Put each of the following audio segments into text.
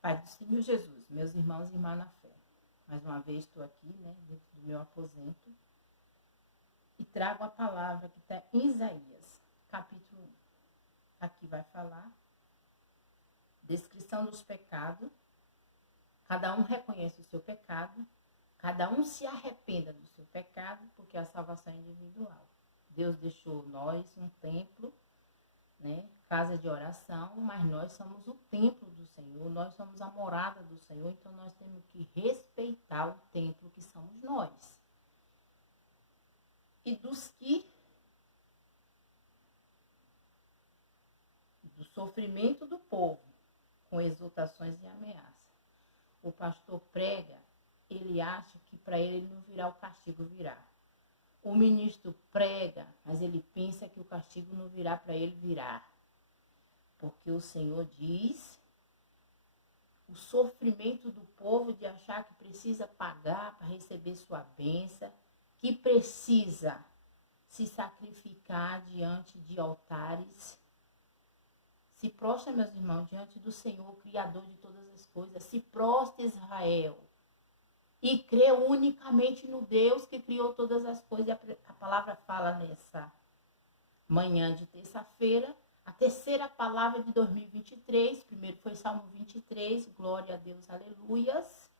Pai do Senhor Jesus, meus irmãos e irmãs na fé, mais uma vez estou aqui, dentro do meu aposento, e trago a palavra que está em Isaías, capítulo 1. Aqui vai falar descrição dos pecados, cada um reconhece o seu pecado, cada um se arrependa do seu pecado, porque a salvação é individual. Deus deixou nós um templo, casa de oração, mas nós somos o templo do Senhor, nós somos a morada do Senhor, então nós temos que respeitar o templo que somos nós. E do sofrimento do povo, com exortações e ameaças. O pastor prega, ele acha que para ele não virá, o castigo virá. O ministro prega, mas ele pensa que o castigo não virá para ele virar. Porque o Senhor diz o sofrimento do povo de achar que precisa pagar para receber sua bênção, que precisa se sacrificar diante de altares. Se prostra, meus irmãos, diante do Senhor, Criador de todas as coisas. Se prostra, Israel, e crê unicamente no Deus que criou todas as coisas. A palavra fala nessa manhã de terça-feira, a terceira palavra de 2023, primeiro foi Salmo 23, glória a Deus, aleluias.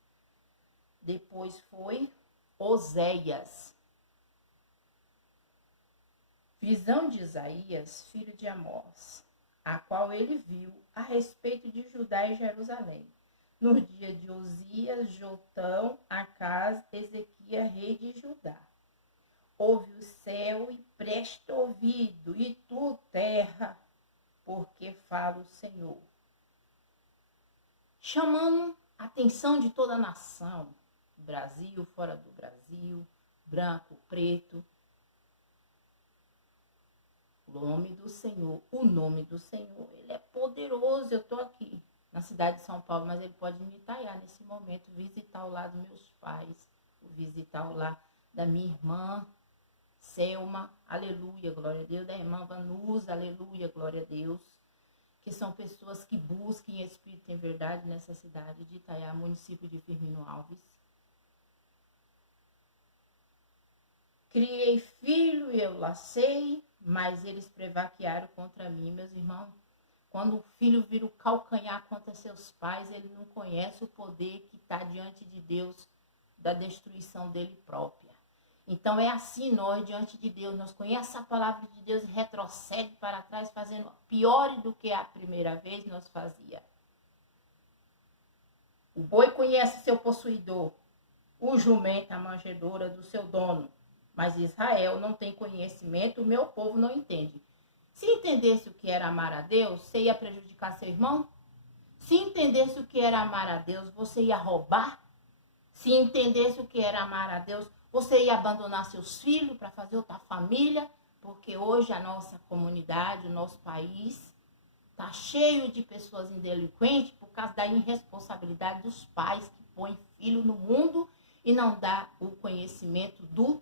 Depois foi Oséias. Visão de Isaías, filho de Amós, a qual ele viu a respeito de Judá e Jerusalém, no dia de Osias, Jotão, Acás, Ezequias, rei de Judá. Ouve o céu e presta ouvido, e tu, terra, porque fala o Senhor. Chamando a atenção de toda a nação, Brasil, fora do Brasil, branco, preto. O nome do Senhor, ele é poderoso. Eu estou aqui na cidade de São Paulo, mas ele pode me talhar nesse momento, visitar o lar dos meus pais, visitar o lar da minha irmã Selma, aleluia, glória a Deus, da irmã Vanusa, aleluia, glória a Deus, que são pessoas que buscam em espírito e em verdade nessa cidade de Itaiá, município de Firmino Alves. Criei filho e eu lacei, mas eles prevaquearam contra mim, meus irmãos. Quando o filho vira o calcanhar contra seus pais, ele não conhece o poder que está diante de Deus, da destruição dele própria. Então é assim nós, diante de Deus, nós conhecemos a palavra de Deus e retrocede para trás, fazendo pior do que a primeira vez nós fazia. O boi conhece seu possuidor, o jumento a manjedoura do seu dono. Mas Israel não tem conhecimento, o meu povo não entende. Se entendesse o que era amar a Deus, você ia prejudicar seu irmão? Se entendesse o que era amar a Deus, você ia roubar? Se entendesse o que era amar a Deus, você ia abandonar seus filhos para fazer outra família? Porque hoje a nossa comunidade, o nosso país, está cheio de pessoas indelinquentes por causa da irresponsabilidade dos pais que põem filho no mundo e não dá o conhecimento do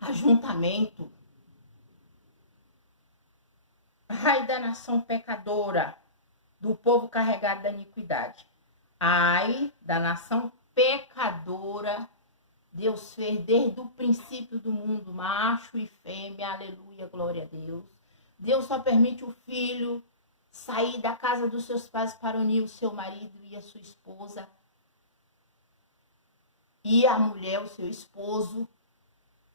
ajuntamento. Ai da nação pecadora, do povo carregado da iniquidade. Ai da nação pecadora, Deus fez desde o princípio do mundo, macho e fêmea, aleluia, glória a Deus. Deus só permite o filho sair da casa dos seus pais para unir o seu marido e a sua esposa, e a mulher, o seu esposo.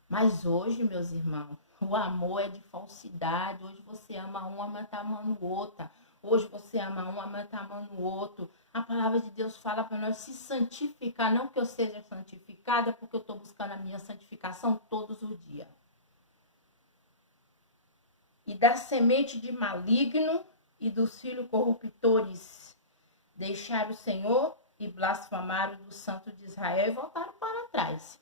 Mas hoje, meus irmãos, o amor é de falsidade. Hoje você ama um, mas está amando o outro. Hoje você ama um, mas está amando o outro. A palavra de Deus fala para nós se santificar. Não que eu seja santificada, porque eu estou buscando a minha santificação todos os dias. E da semente de maligno e dos filhos corruptores deixaram o Senhor e blasfemaram do Santo de Israel e voltaram para trás.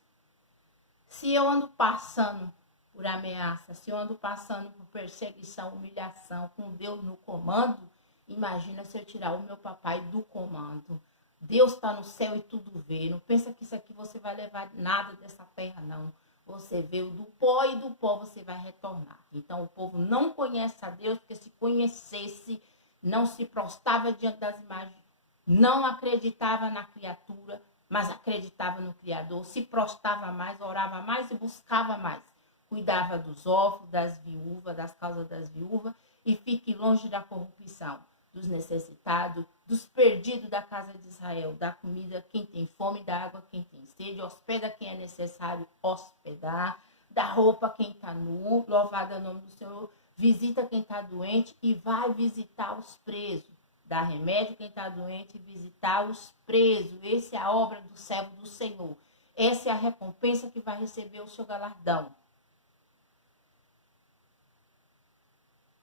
Se eu ando passando por ameaça, se eu ando passando por perseguição, humilhação, com Deus no comando, imagina se eu tirar o meu papai do comando. Deus está no céu e tudo vê. Não pensa que isso aqui você vai levar nada dessa terra, não. Você veio do pó e do pó você vai retornar. Então o povo não conhece a Deus, porque se conhecesse, não se prostrava diante das imagens, não acreditava na criatura, mas acreditava no Criador, se prostrava mais, orava mais e buscava mais. Cuidava dos órfãos, das viúvas, das causas das viúvas, e fique longe da corrupção, dos necessitados, dos perdidos da casa de Israel, da comida quem tem fome, da água quem tem sede, hospeda quem é necessário hospedar, da roupa quem está nu, louvado é o nome do Senhor, visita quem está doente e vai visitar os presos. Dar remédio quem está doente e visitar os presos. Essa é a obra do servo do Senhor. Essa é a recompensa que vai receber o seu galardão.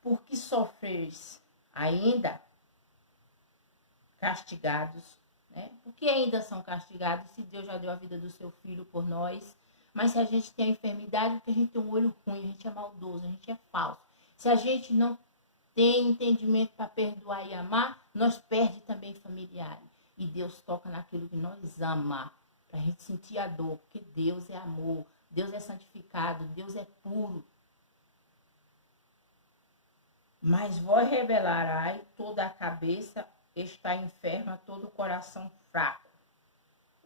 Por que sofreis ainda castigados? Né? Por que ainda são castigados se Deus já deu a vida do seu filho por nós? Mas se a gente tem a enfermidade, porque a gente tem um olho ruim, a gente é maldoso, a gente é falso. Se a gente não tem entendimento para perdoar e amar, nós perde também familiares. E Deus toca naquilo que nós ama, para a gente sentir a dor, porque Deus é amor, Deus é santificado, Deus é puro. Mas vós rebelarai, toda a cabeça está enferma, todo o coração fraco.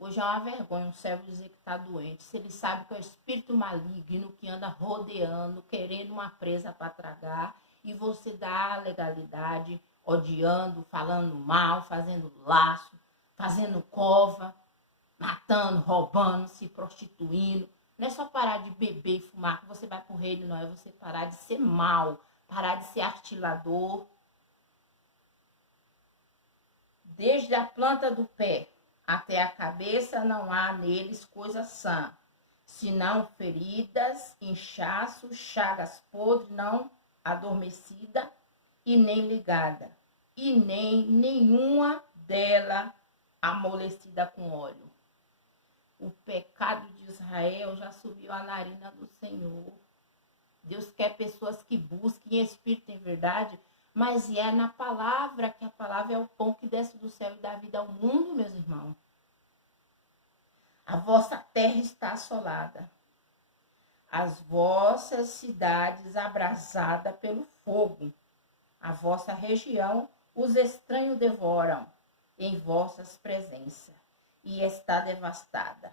Hoje é uma vergonha um servo dizer que está doente. Se ele sabe que é o espírito maligno que anda rodeando, querendo uma presa para tragar, e você dá a legalidade, odiando, falando mal, fazendo laço, fazendo cova, matando, roubando, se prostituindo. Não é só parar de beber e fumar que você vai para o reino, não. É você parar de ser mal, parar de ser artilador. Desde a planta do pé até a cabeça não há neles coisa sã, senão feridas, inchaços, chagas podres, não adormecida e nem ligada, e nem nenhuma dela amolecida com óleo. O pecado de Israel já subiu à narina do Senhor. Deus quer pessoas que busquem em espírito em verdade, mas é na palavra, que a palavra é o pão que desce do céu e dá vida ao mundo, meus irmãos. A vossa terra está assolada, as vossas cidades abrasadas pelo fogo, a vossa região os estranhos devoram em vossas presenças, e está devastada.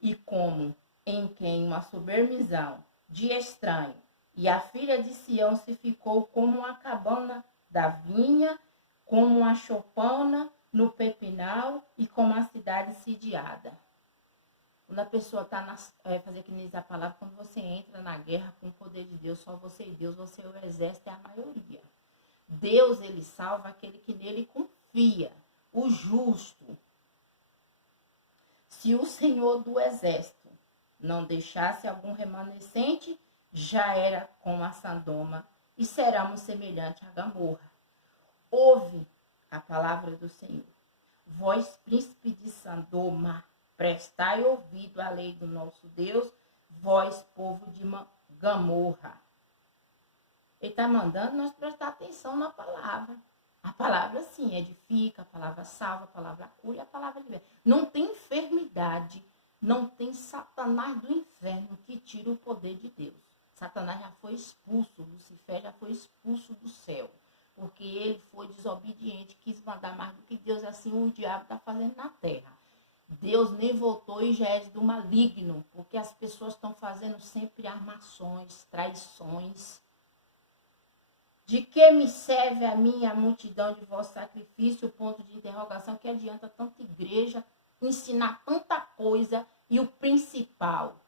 E como em quem uma sobermisão de estranho, e a filha de Sião se ficou como uma cabana da vinha, como uma choupana no pepinal e como a cidade sitiada. Quando a pessoa está fazer que nem diz a palavra, quando você entra na guerra com o poder de Deus, só você e Deus, você o exército é a maioria. Deus, ele salva aquele que nele confia, o justo. Se o Senhor do exército não deixasse algum remanescente, já era como a Sodoma e seremos semelhante a Gomorra. Ouve a palavra do Senhor. Vós, príncipe de Sodoma, prestai ouvido à lei do nosso Deus, vós, povo de Gomorra. Ele está mandando nós prestar atenção na palavra. A palavra, sim, edifica, a palavra salva, a palavra cura e a palavra liberta. Não tem enfermidade, não tem Satanás do inferno que tira o poder de Deus. Satanás já foi expulso, Lucifer já foi expulso do céu. Porque ele foi desobediente, quis mandar mais do que Deus, assim o diabo está fazendo na terra. Deus nem voltou e já é do maligno, porque as pessoas estão fazendo sempre armações, traições. De que me serve a mim a multidão de vosso sacrifício? Ponto de interrogação, que adianta tanta igreja ensinar tanta coisa e o principal,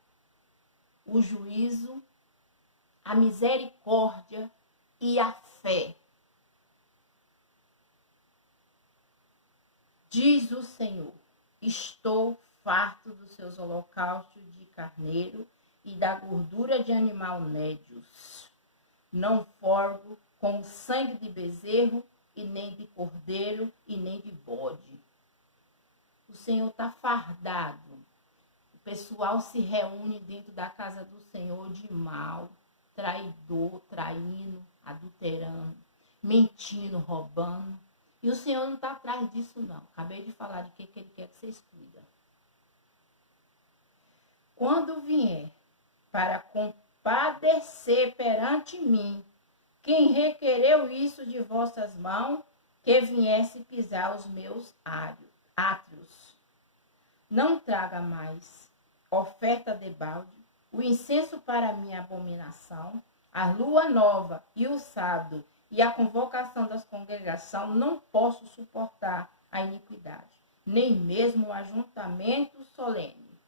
o juízo, a misericórdia e a fé. Diz o Senhor: estou farto dos seus holocaustos de carneiro e da gordura de animal nédios. Não forgo com sangue de bezerro, e nem de cordeiro, e nem de bode. O Senhor está fardado. O pessoal se reúne dentro da casa do Senhor de mal, traidor, traindo, adulterando, mentindo, roubando. E o Senhor não está atrás disso, não. Acabei de falar de que Ele quer que vocês cuidem. Quando vier para compadecer perante mim, quem requereu isso de vossas mãos, que viesse pisar os meus átrios. Não traga mais oferta de balde, o incenso para minha abominação, a lua nova e o sábado e a convocação das congregações, não posso suportar a iniquidade, nem mesmo o ajuntamento solene.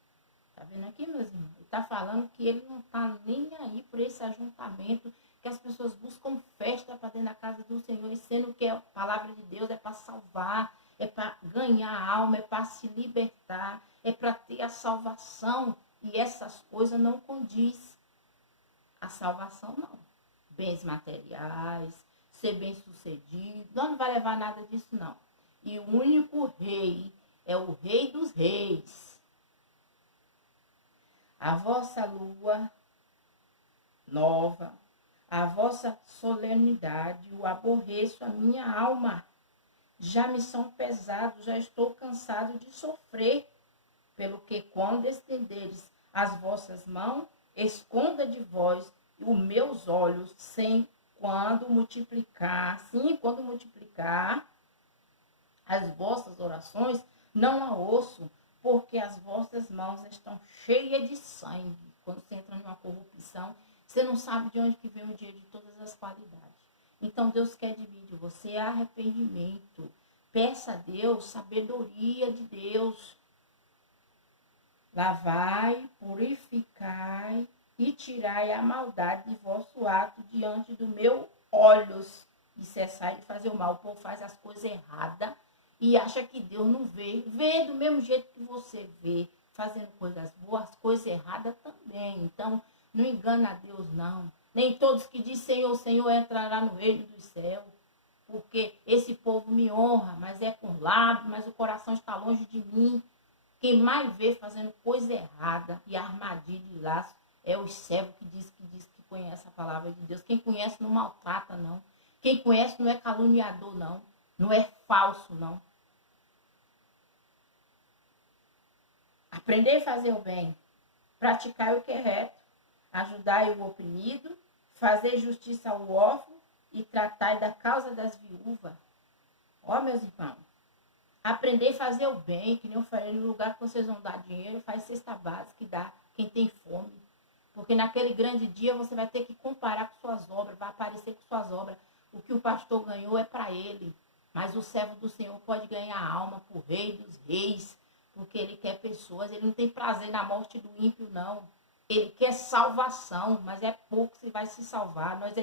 Está vendo aqui, meus irmãos? Ele está falando que ele não está nem aí por esse ajuntamento, que as pessoas buscam festa para dentro da casa do Senhor, e sendo que a palavra de Deus é para salvar, é para ganhar a alma, é para se libertar, é para ter a salvação, e essas coisas não condiz. A salvação não. Bens materiais, ser bem sucedido, não vai levar nada disso não. E o único rei é o Rei dos Reis. A vossa lua nova, a vossa solenidade, o aborreço a minha alma. Já me são pesados, já estou cansado de sofrer. Pelo que quando estenderes as vossas mãos, esconda de vós os meus olhos, quando multiplicar as vossas orações, não a ouço, porque as vossas mãos estão cheias de sangue. Quando você entra numa corrupção, você não sabe de onde que vem o dia de todas as qualidades. Então Deus quer de mim, de você, arrependimento. Peça a Deus sabedoria de Deus. Lavai, purificai e tirai a maldade de vosso ato diante do meu olhos. E cessai de fazer o mal. O povo faz as coisas erradas e acha que Deus não vê. Vê do mesmo jeito que você vê, fazendo coisas boas, coisas erradas também. Então, não engana a Deus, não. Nem todos que dizem Senhor, Senhor entrará no reino dos céus. Porque esse povo me honra, mas é com lábios, mas o coração está longe de mim. Quem mais vê fazendo coisa errada e armadilha e laço é o servo que diz que conhece a palavra de Deus. Quem conhece não maltrata, não. Quem conhece não é caluniador, não. Não é falso, não. Aprendei a fazer o bem, praticar o que é reto, ajudar o oprimido, fazer justiça ao órfão e tratar da causa das viúvas. Ó, meus irmãos. Aprender a fazer o bem, que nem eu falei, no lugar que vocês vão dar dinheiro, faz cesta básica que dá quem tem fome. Porque naquele grande dia você vai ter que comparar com suas obras, vai aparecer com suas obras. O que o pastor ganhou é para ele. Mas o servo do Senhor pode ganhar alma para o Rei dos Reis, porque ele quer pessoas, ele não tem prazer na morte do ímpio, não. Ele quer salvação, mas é pouco que vai se salvar. Nós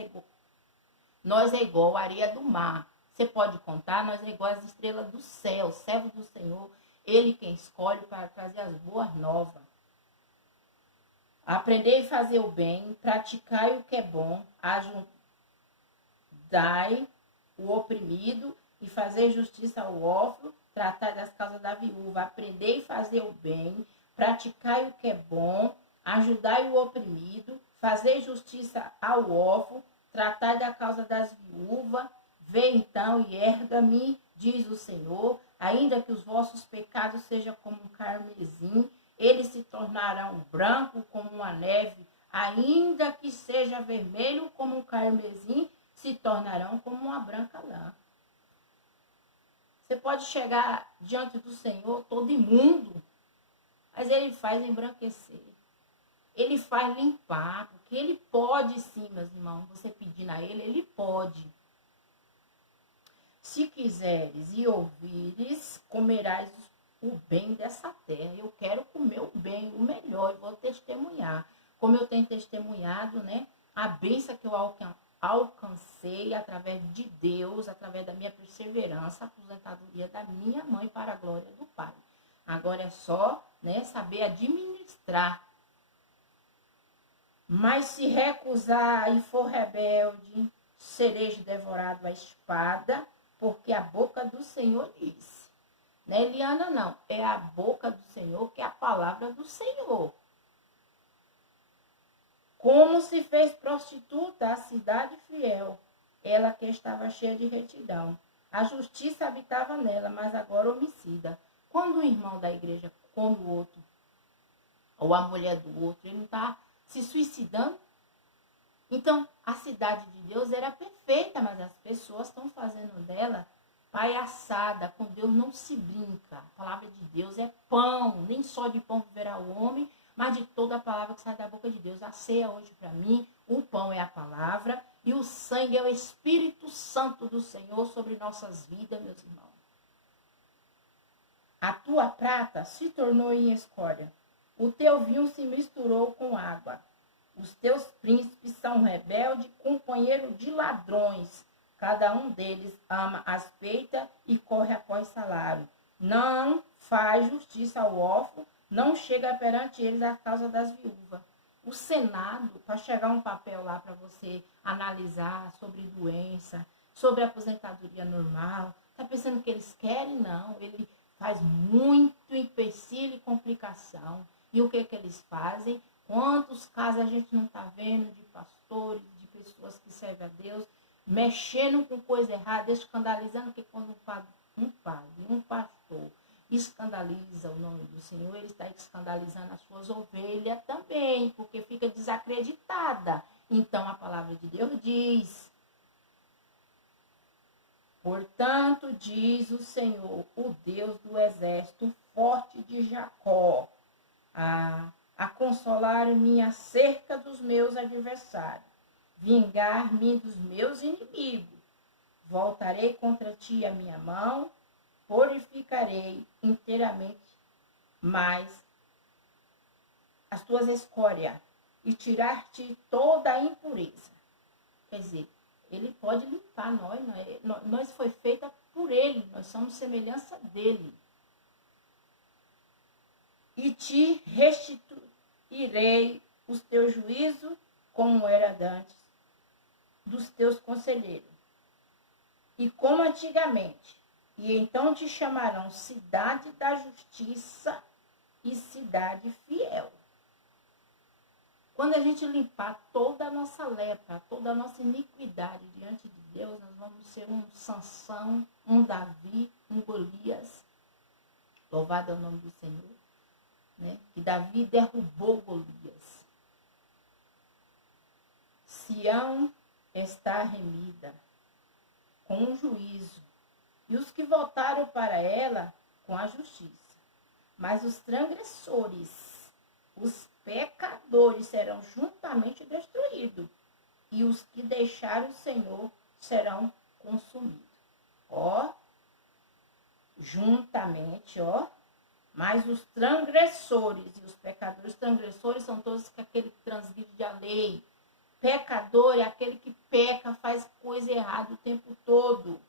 é igual a areia do mar. Você pode contar, nós é igual as estrelas do céu, servo do Senhor, ele quem escolhe para trazer as boas novas. Aprendei a fazer o bem, praticai o que é bom, ajudai o oprimido e fazer justiça ao órfão, tratar das causas da viúva. Aprendei a fazer o bem, praticai o que é bom, ajudai o oprimido, fazer justiça ao órfão, tratar da causa das viúvas. Vê então e erga-me, diz o Senhor, ainda que os vossos pecados sejam como um carmesim, eles se tornarão branco como uma neve, ainda que seja vermelho como um carmesim, se tornarão como uma branca lã. Você pode chegar diante do Senhor todo imundo, mas ele faz embranquecer. Ele faz limpar, porque ele pode sim, meus irmãos, você pedindo a ele pode. Se quiseres e ouvires, comerás o bem dessa terra. Eu quero comer o bem, o melhor, e vou testemunhar. Como eu tenho testemunhado, né? A bênção que eu alcancei através de Deus, através da minha perseverança, a aposentadoria da minha mãe para a glória do Pai. Agora é só, né, saber administrar. Mas se recusar e for rebelde, sereis devorado à espada, porque a boca do Senhor diz. Não é Eliana, não. É a boca do Senhor, que é a palavra do Senhor. Como se fez prostituta a cidade fiel, ela que estava cheia de retidão. A justiça habitava nela, mas agora homicida. Quando o irmão da igreja come o outro, ou a mulher do outro, ele não está se suicidando? Então, a cidade de Deus era perfeita, mas as pessoas estão fazendo dela palhaçada. Com Deus não se brinca. A palavra de Deus é pão. Nem só de pão viverá o homem, mas de toda a palavra que sai da boca de Deus. A ceia hoje para mim, o pão é a palavra e o sangue é o Espírito Santo do Senhor sobre nossas vidas, meus irmãos. A tua prata se tornou em escória. O teu vinho se misturou com água. Os teus príncipes são rebeldes, companheiro de ladrões. Cada um deles ama as peitas e corre após salário. Não faz justiça ao órfão, não chega perante eles a causa das viúvas. O Senado, para chegar um papel lá para você analisar sobre doença, sobre aposentadoria normal, tá pensando que eles querem? Não, ele faz muito empecilho e complicação. E o que eles fazem? Quantos casos a gente não está vendo de pastores, de pessoas que servem a Deus, mexendo com coisa errada, escandalizando, que quando um padre, um pastor, escandaliza o nome do Senhor, ele está escandalizando as suas ovelhas também, porque fica desacreditada. Então a palavra de Deus diz: portanto, diz o Senhor, o Deus do exército forte de Jacó, a consolar-me acerca dos meus adversários, vingar-me dos meus inimigos. Voltarei contra ti a minha mão, purificarei inteiramente mais as tuas escórias e tirar-te toda a impureza. Quer dizer, ele pode limpar nós foi feita por ele, nós somos semelhança dele. E te restituirei os teus juízos como era antes dos teus conselheiros, e como antigamente. E então te chamarão cidade da justiça e cidade fiel. Quando a gente limpar toda a nossa lepra, toda a nossa iniquidade diante de Deus, nós vamos ser um Sansão, um Davi, um Golias. Louvado é o nome do Senhor. Né? Que Davi derrubou Golias. Sião está remida com o juízo, e os que voltaram para ela com a justiça. Mas os transgressores, os pecadores serão juntamente destruídos, e os que deixaram o Senhor serão consumidos. Ó, juntamente, ó. Mas os transgressores e os pecadores, transgressores são todos aquele que transgride a lei. Pecador é aquele que peca, faz coisa errada o tempo todo.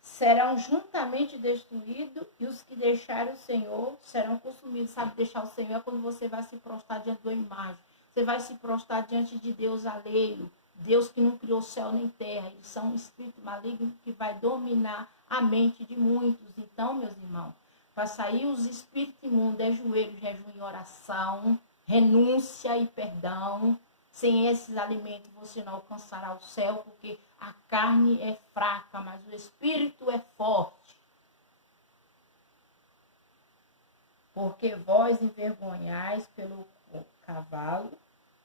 Serão juntamente destruídos, e os que deixarem o Senhor serão consumidos. Sabe, deixar o Senhor é quando você vai se prostrar diante da imagem. Você vai se prostrar diante de Deus alheio. Deus que não criou céu nem terra. Eles são um espírito maligno que vai dominar a mente de muitos. Então, meus irmãos, para sair os espíritos imundos, é joelho, jejum e oração, renúncia e perdão. Sem esses alimentos você não alcançará o céu, porque a carne é fraca, mas o espírito é forte. Porque vós envergonhais pelo cavalo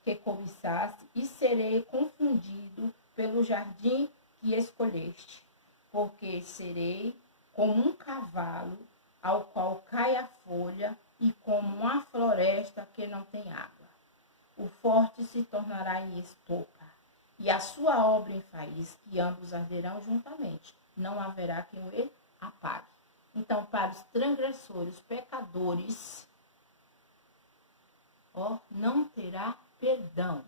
que cobiçaste, e serei confundido pelo jardim que escolheste. Porque serei como um cavalo ao qual cai a folha, e como uma floresta que não tem água. O forte se tornará em estopa, e a sua obra em faísca, e ambos arderão juntamente. Não haverá quem o apague. Então, para os transgressores, os pecadores, não terá perdão.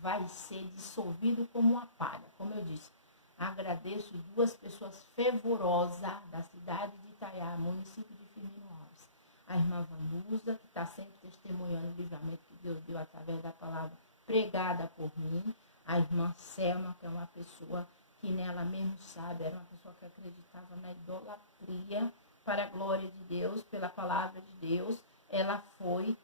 Vai ser dissolvido como uma palha. Como eu disse, agradeço duas pessoas fervorosas da cidade de Itaiá, município de Firmino Alves. A irmã Vanusa, que está sempre testemunhando o livramento que Deus deu através da palavra pregada por mim. A irmã Selma, que é uma pessoa que nela mesmo sabe, era uma pessoa que acreditava na idolatria, para a glória de Deus, pela palavra de Deus. Ela foi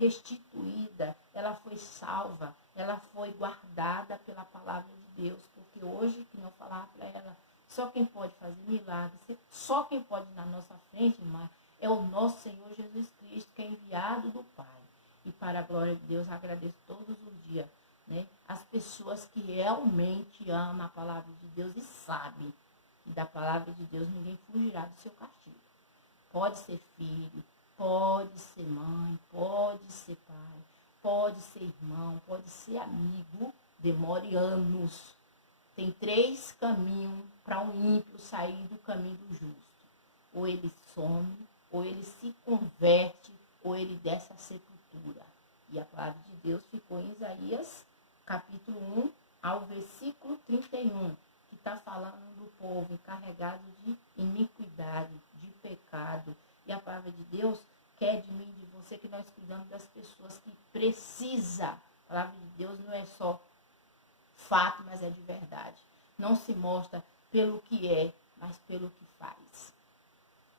restituída, ela foi salva, ela foi guardada pela palavra de Deus, porque hoje, que não falar para ela, só quem pode fazer milagres, só quem pode ir na nossa frente, irmã, é o nosso Senhor Jesus Cristo, que é enviado do Pai. E para a glória de Deus, agradeço todos os dias, né? As pessoas que realmente amam a palavra de Deus e sabem que da palavra de Deus ninguém fugirá do seu castigo. Pode ser filho, pode ser mãe, pode ser pai, pode ser irmão, pode ser amigo, demore anos. Tem 3 caminhos para um ímpio sair do caminho do justo. Ou ele some, ou ele se converte, ou ele desce à sepultura. E a palavra de Deus ficou em Isaías, capítulo 1, ao versículo 31, que está falando do povo encarregado de iniquidade, de pecado. E a palavra de Deus quer de mim, de você, que nós cuidamos das pessoas que precisam. A palavra de Deus não é só fato, mas é de verdade. Não se mostra pelo que é, mas pelo que faz.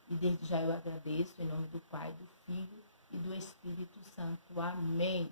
E desde já eu agradeço em nome do Pai, do Filho e do Espírito Santo. Amém.